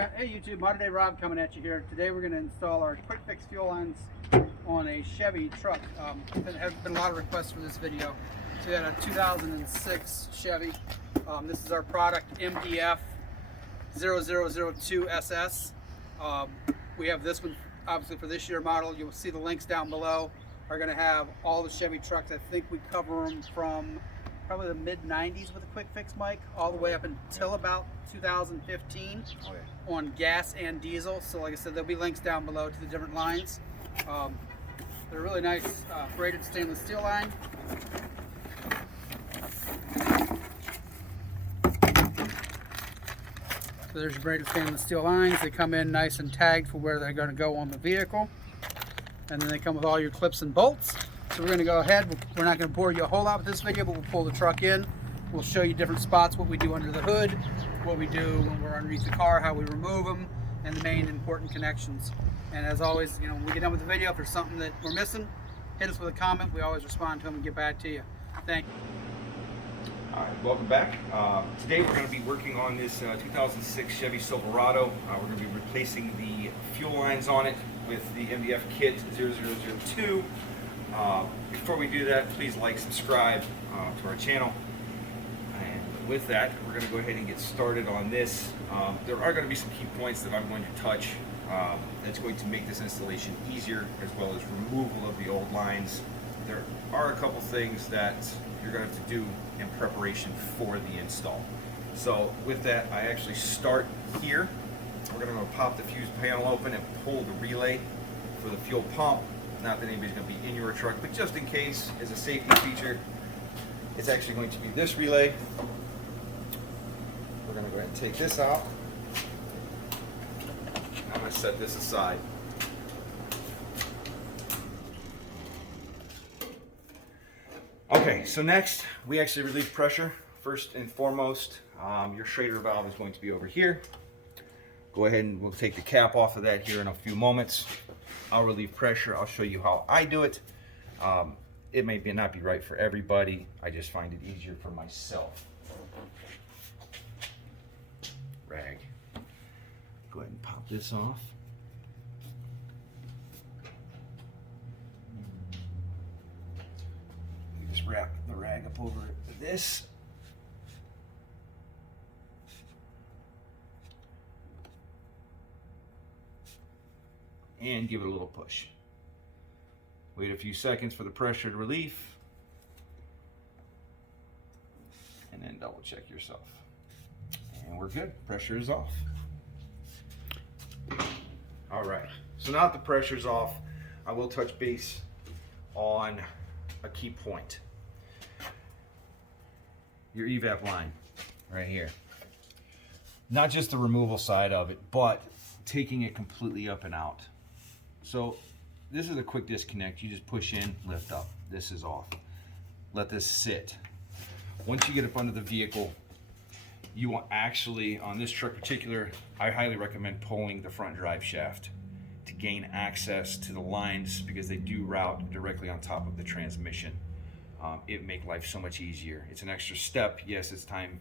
event. Hey YouTube, Modern Day Rob coming at you here. Today we're going to install our quick fix fuel lines on a Chevy truck. There have been a lot of requests for this video. So we got a 2006 Chevy. This is our product MDF 0002SS. We have this one obviously for this year model. You'll see the links down below. Are going to have all the Chevy trucks. I think we cover them from probably the mid-90s with a quick fix mic all the way up until about 2015 on gas and diesel. So like I said, there'll be links down below to the different lines. They're really nice braided stainless steel line. So there's your braided stainless steel lines. They come in nice and tagged for where they're going to go on the vehicle. And then they come with all your clips and bolts. So we're going to go ahead. We're not going to bore you a whole lot with this video, but we'll pull the truck in. We'll show you different spots, what we do under the hood, what we do when we're underneath the car, how we remove them, and the main important connections. And as always, you know, when we get done with the video, if there's something that we're missing, hit us with a comment. We always respond to them and get back to you. Thank you. All right, welcome back. Today we're going to be working on this 2006 Chevy Silverado. We're going to be replacing the fuel lines on it with the MDF kit 0002. Before we do that, please like, subscribe to our channel. And with that, we're going to go ahead and get started on this. There are going to be some key points that I'm going to touch that's going to make this installation easier, as well as removal of the old lines. There are a couple things that you're going to have to do in preparation for the install. So with that, I actually start here. We're going to pop the fuse panel open and pull the relay for the fuel pump. Not that anybody's going to be in your truck, but just in case, as a safety feature, it's actually going to be this relay. We're going to go ahead and take this out. I'm going to set this aside. Okay, so next we actually relieve pressure. First and foremost, your Schrader valve is going to be over here. Go ahead and we'll take the cap off of that here in a few moments. I'll relieve pressure. I'll show you how I do it. It may not be right for everybody. I just find it easier for myself. Rag. Go ahead and pop this off. Just wrap the rag up over this. And give it a little push. Wait a few seconds for the pressure to relieve. And then double check yourself. And we're good. Pressure is off. All right. So now that the pressure's off, I will touch base on a key point. Your evap line right here. Not just the removal side of it, but taking it completely up and out. So this is a quick disconnect. You just push in, lift up. This is off. Let this sit. Once you get up under the vehicle, you will actually, on this truck particular, I highly recommend pulling the front drive shaft to gain access to the lines, because they do route directly on top of the transmission. It makes life so much easier. It's an extra step. Yes, it's time,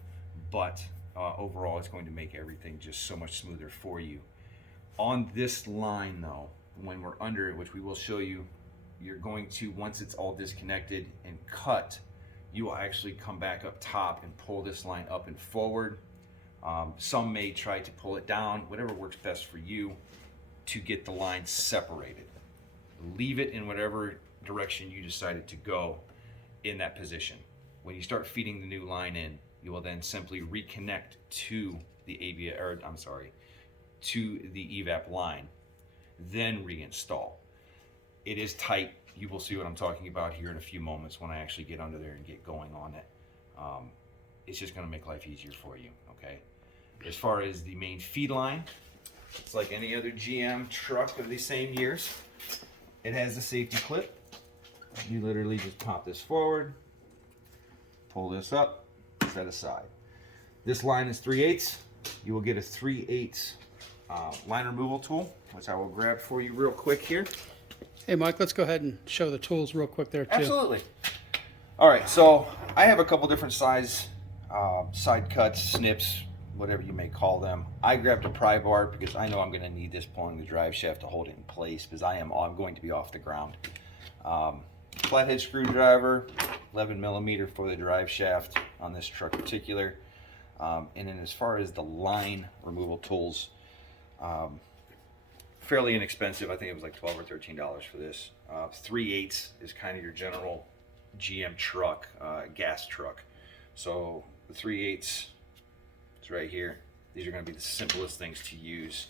but overall it's going to make everything just so much smoother for you. On this line though, when we're under it, which we will show you, you're going to, once it's all disconnected and cut, you will actually come back up top and pull this line up and forward. Some may try to pull it down, whatever works best for you to get the line separated. Leave it in whatever direction you decided to go in that position. When you start feeding the new line in, you will then simply reconnect to the to the evap line, then reinstall. It is tight. You will see what I'm talking about here in a few moments when I actually get under there and get going on it. It's just going to make life easier for you, okay? As far as the main feed line, it's like any other GM truck of the same years. It has the safety clip. You literally just pop this forward, pull this up, set aside. This line is 3/8. You will get a 3/8 line removal tool, which I will grab for you real quick here. Hey Mike, let's go ahead and show the tools real quick there too. Absolutely. All right, so I have a couple different size side cuts, snips, whatever you may call them. I grabbed a pry bar because I know I'm going to need this pulling the drive shaft to hold it in place because I'm going to be off the ground. Flathead screwdriver, 11 millimeter for the drive shaft on this truck in particular. And then as far as the line removal tools, fairly inexpensive. I think it was like $12 or $13 for this. 3/8 is kind of your general GM truck, gas truck. So the 3/8 is right here. These are going to be the simplest things to use.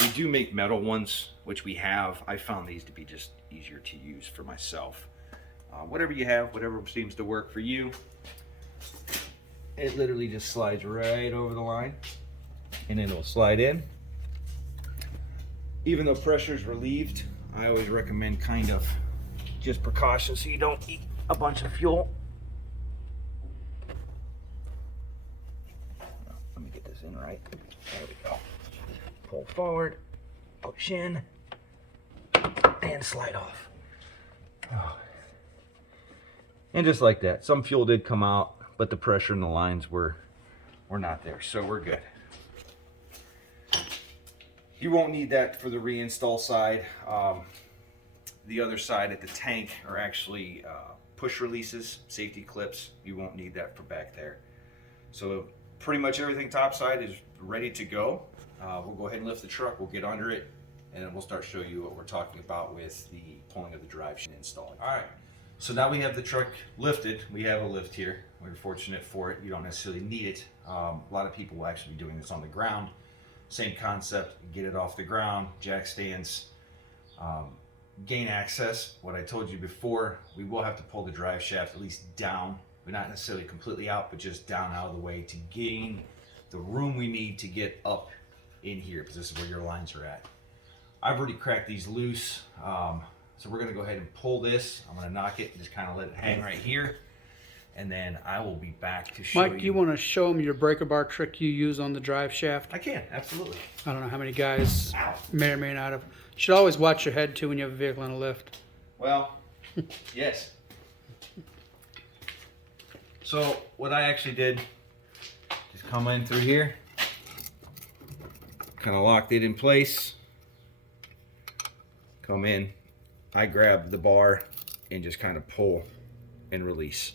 We do make metal ones, which we have. I found these to be just easier to use for myself. Whatever you have, whatever seems to work for you. It literally just slides right over the line, and then it'll slide in. Even though pressure is relieved, I always recommend kind of just precaution so you don't eat a bunch of fuel. Let me get this in right. There we go. Pull forward, push in, and slide off. Oh. And just like that, some fuel did come out, but the pressure in the lines were not there, so we're good. You won't need that for the reinstall side. The other side at the tank are actually push releases, safety clips. You won't need that for back there. So pretty much everything topside is ready to go. We'll go ahead and lift the truck, we'll get under it, and then we'll start showing you what we're talking about with the pulling of the drive shaft and installing. All right, so now we have the truck lifted. We have a lift here. We're fortunate for it. You don't necessarily need it. A lot of people will actually be doing this on the ground. Same concept, get it off the ground, jack stands, gain access. What I told you before, we will have to pull the drive shaft at least down. We're not necessarily completely out, but just down out of the way to gain the room we need to get up in here, because this is where your lines are at. I've already cracked these loose, so we're gonna go ahead and pull this. I'm gonna knock it and just kind of let it hang right here. And then I will be back to show you. Mike, do you want to show them your breaker bar trick you use on the drive shaft? I can, absolutely. I don't know how many guys may or may not have. You should always watch your head too when you have a vehicle on a lift. Well, yes. So what I actually did is come in through here, kind of locked it in place, come in, I grab the bar and just kind of pull and release.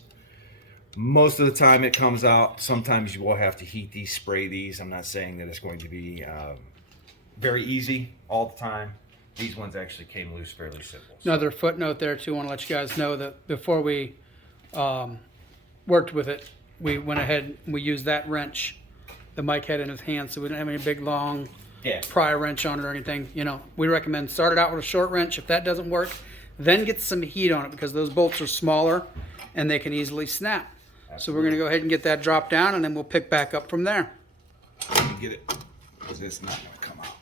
Most of the time it comes out. Sometimes you will have to heat these, spray these. I'm not saying that it's going to be very easy all the time. These ones actually came loose fairly simple. So. Another footnote there too, I want to let you guys know that before we worked with it, we went ahead and we used that wrench that Mike had in his hand, so we didn't have any big long pry wrench on it or anything. You know, we recommend start it out with a short wrench. If that doesn't work, then get some heat on it, because those bolts are smaller and they can easily snap. Absolutely. So we're going to go ahead and get that dropped down, and then we'll pick back up from there. Let me get it, because it's not going to come out.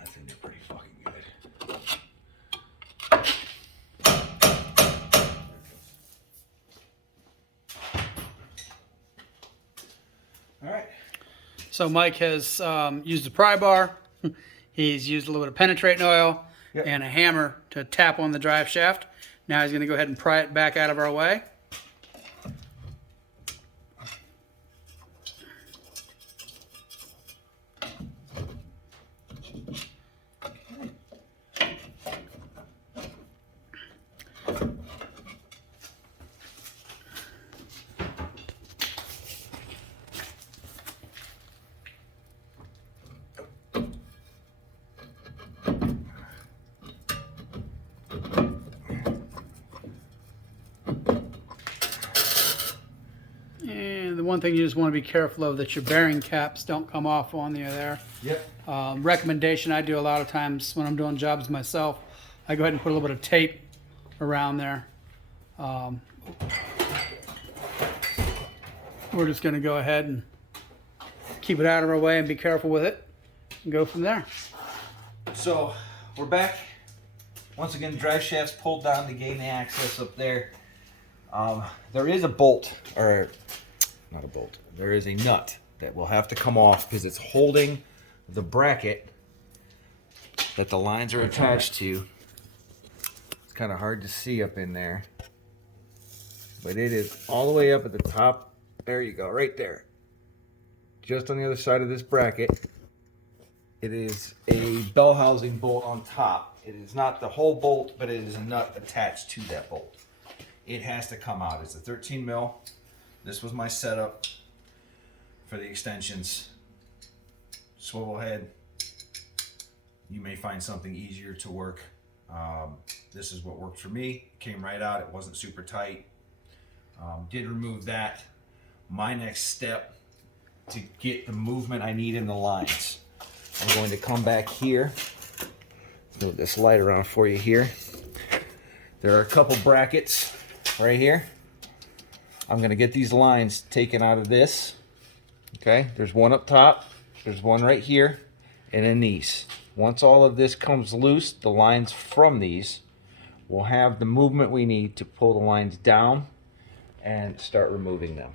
I think they're pretty fucking good. All right. So Mike has used a pry bar. He's used a little bit of penetrating oil and a hammer to tap on the drive shaft. Now he's going to go ahead and pry it back out of our way. The one thing you just want to be careful of, that your bearing caps don't come off on you there. Yep. Recommendation I do a lot of times when I'm doing jobs myself, I go ahead and put a little bit of tape around there. We're just going to go ahead and keep it out of our way and be careful with it and go from there. So we're back. Once again, drive shaft's pulled down to gain the access up there. There is a bolt, or not a bolt, there is a nut that will have to come off because it's holding the bracket that the lines are attached to. It's kind of hard to see up in there. but it is all the way up at the top. There you go, right there. Just on the other side of this bracket. It is a bell housing bolt on top. It is not the whole bolt, but it is a nut attached to that bolt. It has to come out. It's a 13 mil. This was my setup for the extensions. Swivel head. You may find something easier to work. This is what worked for me. It came right out. It wasn't super tight. Did remove that. My next step to get the movement I need in the lines. I'm going to come back here. Move this light around for you here. There are a couple brackets right here. I'm going to get these lines taken out of this. Okay, there's one up top. There's one right here, and then these. Once all of this comes loose, the lines from these will have the movement we need to pull the lines down and start removing them.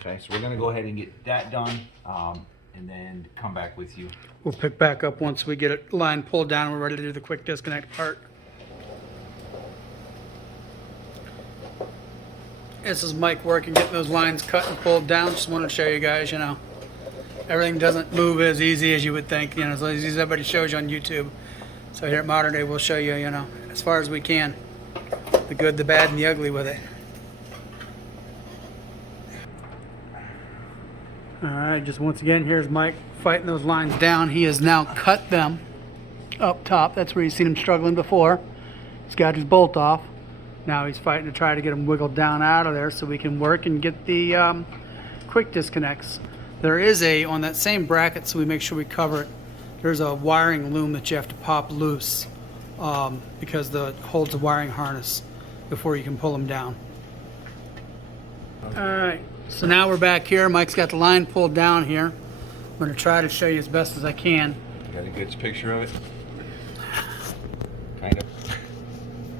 Okay, so we're going to go ahead and get that done, and then come back with you. We'll pick back up once we get a line pulled down and we're ready to do the quick disconnect part. This is Mike working, getting those lines cut and pulled down. Just wanted to show you guys, you know, everything doesn't move as easy as you would think, you know, as easy as everybody shows you on YouTube. So here at Modern Day, we'll show you, you know, as far as we can, the good, the bad, and the ugly with it. Alright, just once again, here's Mike fighting those lines down. He has now cut them up top. That's where you've seen him struggling before. He's got his bolt off. Now he's fighting to try to get them wiggled down out of there so we can work and get the quick disconnects. There is on that same bracket, so we make sure we cover it, there's a wiring loom that you have to pop loose because it holds the wiring harness before you can pull them down. Alright, so now we're back here. Mike's got the line pulled down here. I'm going to try to show you as best as I can. Got a good picture of it? Kind of.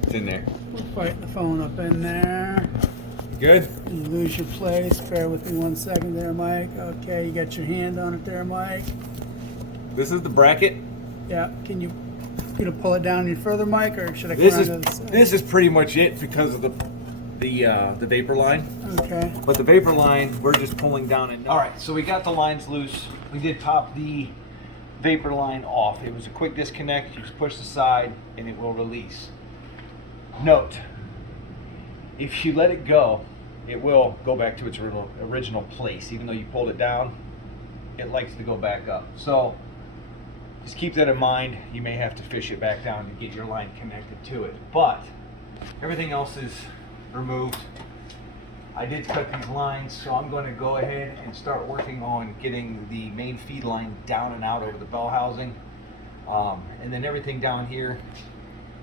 It's in there. We'll fight the phone up in there. Good? You lose your place. Bear with me 1 second there, Mike. Okay, you got your hand on it there, Mike. This is the bracket. Yeah, can you pull it down any further, Mike, or should I come around to the side? This is pretty much it because of the vapor line. Okay. But the vapor line, we're just pulling down it. All right, so we got the lines loose. We did pop the vapor line off. It was a quick disconnect. You just push the side and it will release. Note, if you let it go, it will go back to its original place. Even though you pulled it down, it likes to go back up. So just keep that in mind. You may have to fish it back down to get your line connected to it. But everything else is removed. I did cut these lines, so I'm going to go ahead and start working on getting the main feed line down and out over the bell housing. And then everything down here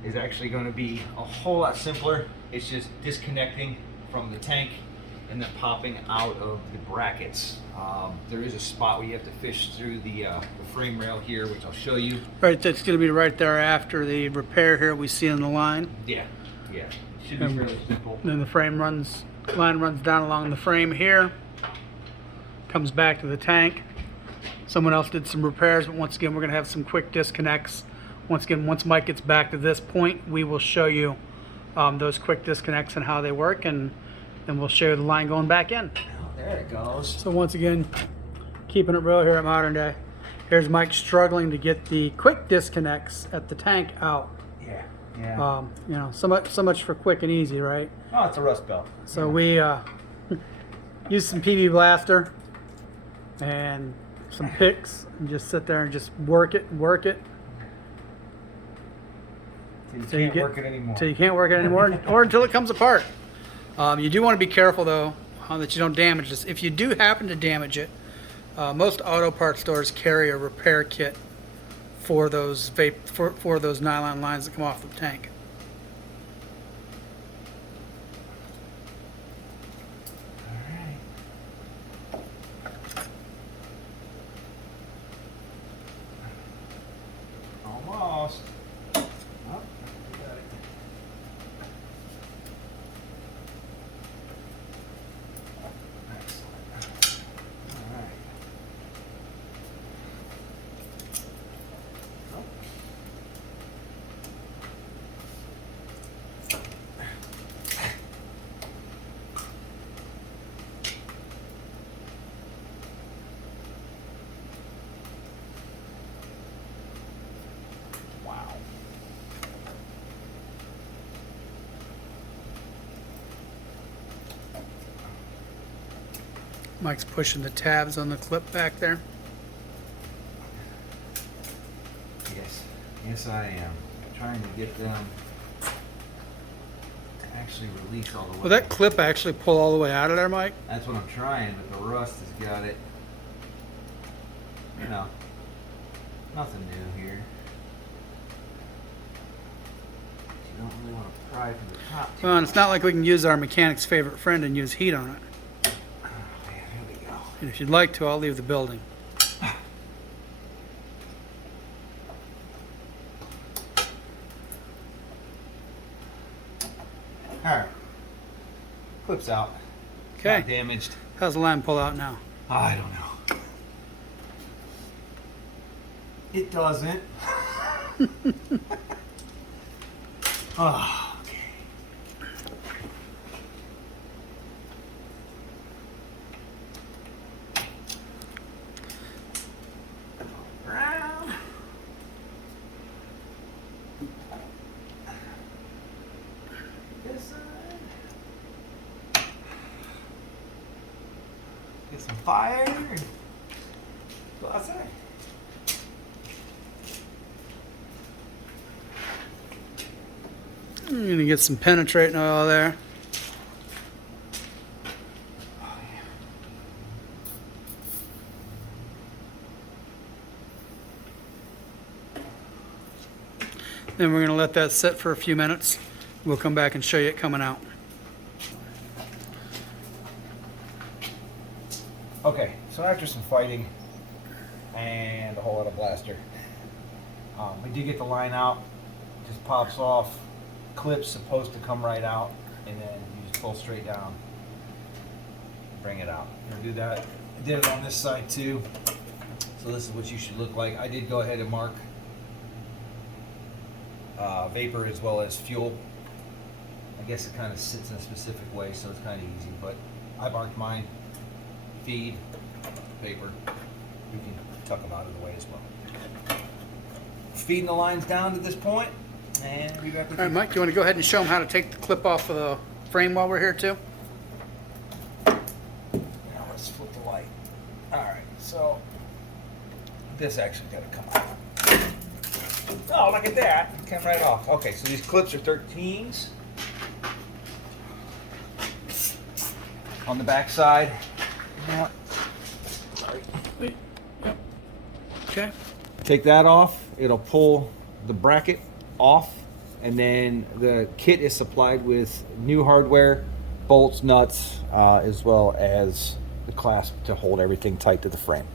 is actually going to be a whole lot simpler. It's just disconnecting from the tank and then popping out of the brackets. There is a spot where you have to fish through the frame rail here, which I'll show you. Right, that's going to be right there after the repair here we see on the line. Yeah, yeah. It should be fairly simple. Then the line runs down along the frame here, comes back to the tank. Someone else did some repairs, but once again, we're going to have some quick disconnects. Once again, once Mike gets back to this point, we will show you those quick disconnects and how they work, and then we'll show you the line going back in. Oh, there it goes. So once again, keeping it real here at Modern Day. Here's Mike struggling to get the quick disconnects at the tank out. Yeah, yeah. You know, so much for quick and easy, right? Oh, it's a rust belt. So we use some PV blaster and some picks and just sit there and just work it. So you can't work it anymore. Till you can't work it anymore, or until it comes apart. You do want to be careful though that you don't damage this. If you do happen to damage it, most auto parts stores carry a repair kit for those for those nylon lines that come off the tank. Almost. Oh, we got it. Excellent. All right. Mike's pushing the tabs on the clip back there. Yes, I am. Trying to get them to actually release all the way. Will that clip actually pull all the way out of there, Mike? That's what I'm trying, but the rust has got it. You know, nothing new here. You don't really want to pry from the top. Well, and it's not like we can use our mechanic's favorite friend and use heat on it. Oh, man, here we go. And if you'd like to, I'll leave the building. Alright. Clip's out. Okay. Not damaged. How's the line pull out now? I don't know. It doesn't. Oh, okay. Around. This side. Get some fire. Go outside. I'm gonna get some penetrating oil there. Then we're gonna let that sit for a few minutes. We'll come back and show you it coming out. Okay, so after some fighting and a whole lot of blaster, we did get the line out. Just pops off. Clip's supposed to come right out, and then you just pull straight down, bring it out. We're gonna do that. I did it on this side too. So this is what you should look like. I did go ahead and mark vapor as well as fuel. I guess it kind of sits in a specific way, so it's kind of easy, but I marked mine. Feed, vapor. We can tuck them out of the way as well. Feeding the lines down to this point, and we got the. All right, Mike, you want to go ahead and show them how to take the clip off of the frame while we're here too? Now let's flip the light. All right, so this actually got to come off. Oh, look at that! It came right off. Okay, so these clips are 13s on the back side. Sorry. Yep. Okay. Take that off. It'll pull the bracket off, and then the kit is supplied with new hardware, bolts, nuts, as well as the clasp to hold everything tight to the frame.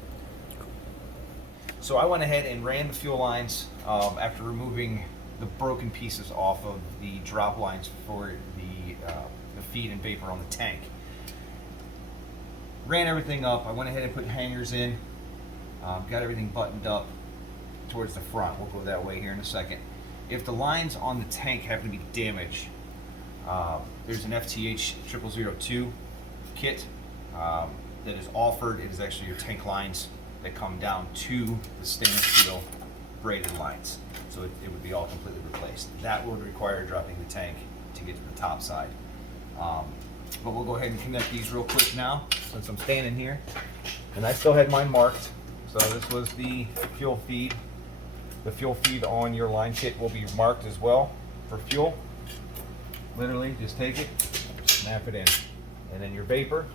So I went ahead and ran the fuel lines after removing the broken pieces off of the drop lines for the feed and vapor on the tank. Ran everything up. I went ahead and put hangers in. Got everything buttoned up towards the front. We'll go that way here in a second. If the lines on the tank happen to be damaged, there's an FTH 0002 kit that is offered. It is actually your tank lines that come down to the stainless steel braided lines. So it would be all completely replaced. That would require dropping the tank to get to the top side. But we'll go ahead and connect these real quick now since I'm standing here. And I still had mine marked. So this was the fuel feed. The fuel feed on your line kit will be marked as well for fuel. Literally just take it, snap it in. And then your vapor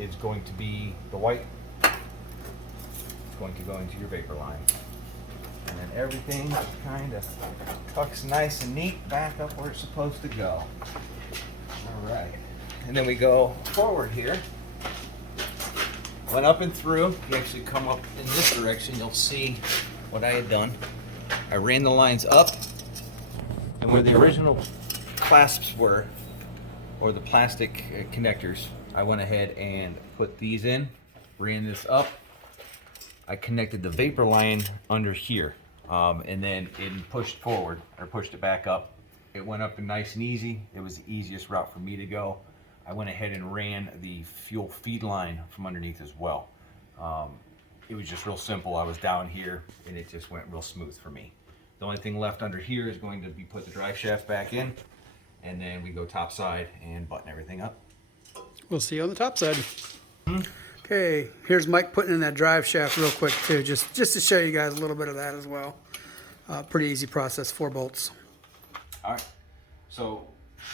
is going to be the white. It's going to go into your vapor line. And then everything just kind of tucks nice and neat back up where it's supposed to go. All right. And then we go forward here. Went up and through. If you actually come up in this direction, you'll see what I had done. I ran the lines up, and where the original clasps were, or the plastic connectors, I went ahead and put these in, ran this up. I connected the vapor line under here, and then it pushed forward, or pushed it back up. It went up and nice and easy. It was the easiest route for me to go. I went ahead and ran the fuel feed line from underneath as well. It was just real simple. I was down here and it just went real smooth for me. The only thing left under here is going to be put the drive shaft back in, and then we go top side and button everything up. We'll see you on the top side. Okay, here's Mike putting in that drive shaft real quick too, just to show you guys a little bit of that as well. Pretty easy process, 4 bolts. All right, so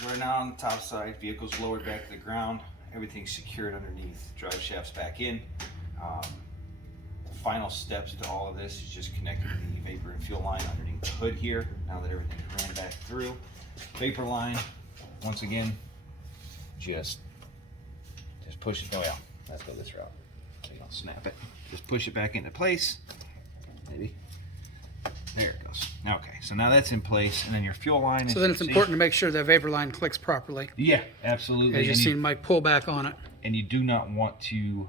we're now on the top side. Vehicle's lowered back to the ground. Everything's secured underneath. Drive shaft's back in. The final steps to all of this is just connecting the vapor and fuel line underneath the hood here. Now that everything's ran back through, vapor line. Once again, just push it. Oh yeah, let's go this route. So you don't snap it. Just push it back into place. Maybe. There it goes. Okay, so now that's in place, and then your fuel line. So then it's important to make sure the vapor line clicks properly. Yeah, absolutely. As you've seen Mike pull back on it. And you do not want to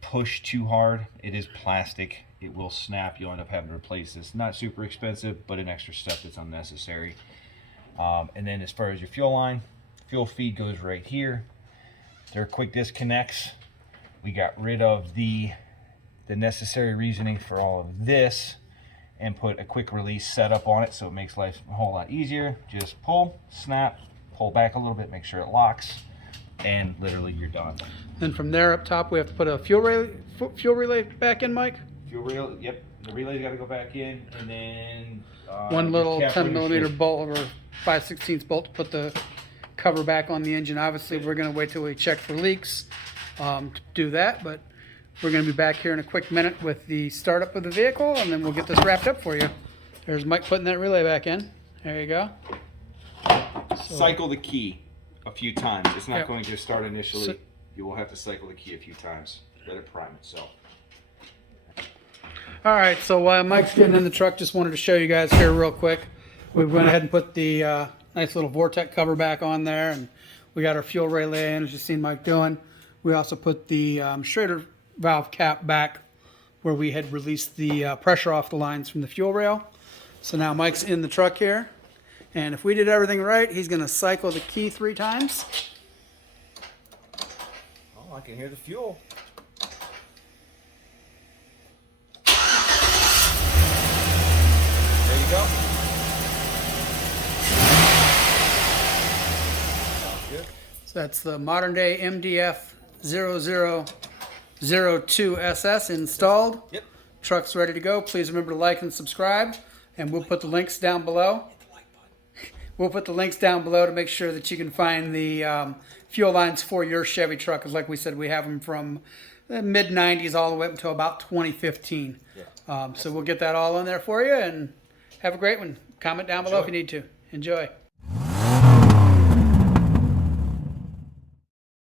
push too hard. It is plastic. It will snap. You'll end up having to replace this. Not super expensive, but an extra step that's unnecessary. And then as far as your fuel line, fuel feed goes right here. There are quick disconnects. We got rid of the necessary reasoning for all of this and put a quick release setup on it, so it makes life a whole lot easier. Just pull, snap, pull back a little bit, make sure it locks, and literally you're done. Then from there up top, we have to put a fuel relay back in, Mike. Fuel relay, yep. The relay's got to go back in, and then one little your 10 millimeter bolt or 5/16 bolt to put the cover back on the engine. Obviously, we're going to wait till we check for leaks to do that, but we're going to be back here in a quick minute with the startup of the vehicle, and then we'll get this wrapped up for you. There's Mike putting that relay back in. There you go. Cycle the key a few times. It's not Yep. going to start initially. You will have to cycle the key a few times. Let it prime itself. All right, so while Mike's getting in the truck, just wanted to show you guys here real quick. We went ahead and put the nice little Vortec cover back on there, and we got our fuel relay in, as you've seen Mike doing. We also put the Schrader valve cap back where we had released the pressure off the lines from the fuel rail. So now Mike's in the truck here, and if we did everything right, he's going to cycle the key 3 times. Oh, I can hear the fuel. There you go. Sounds good. So that's the modern day MDF 0002 SS installed. Yep. Truck's ready to go. Please remember to like and subscribe, and we'll put the links down below. We'll put the links down below to make sure that you can find the fuel lines for your Chevy truck. Because like we said, we have them from the mid-90s all the way up until about 2015. Yeah. So we'll get that all in there for you, and have a great one. Comment down below if you need to. Enjoy.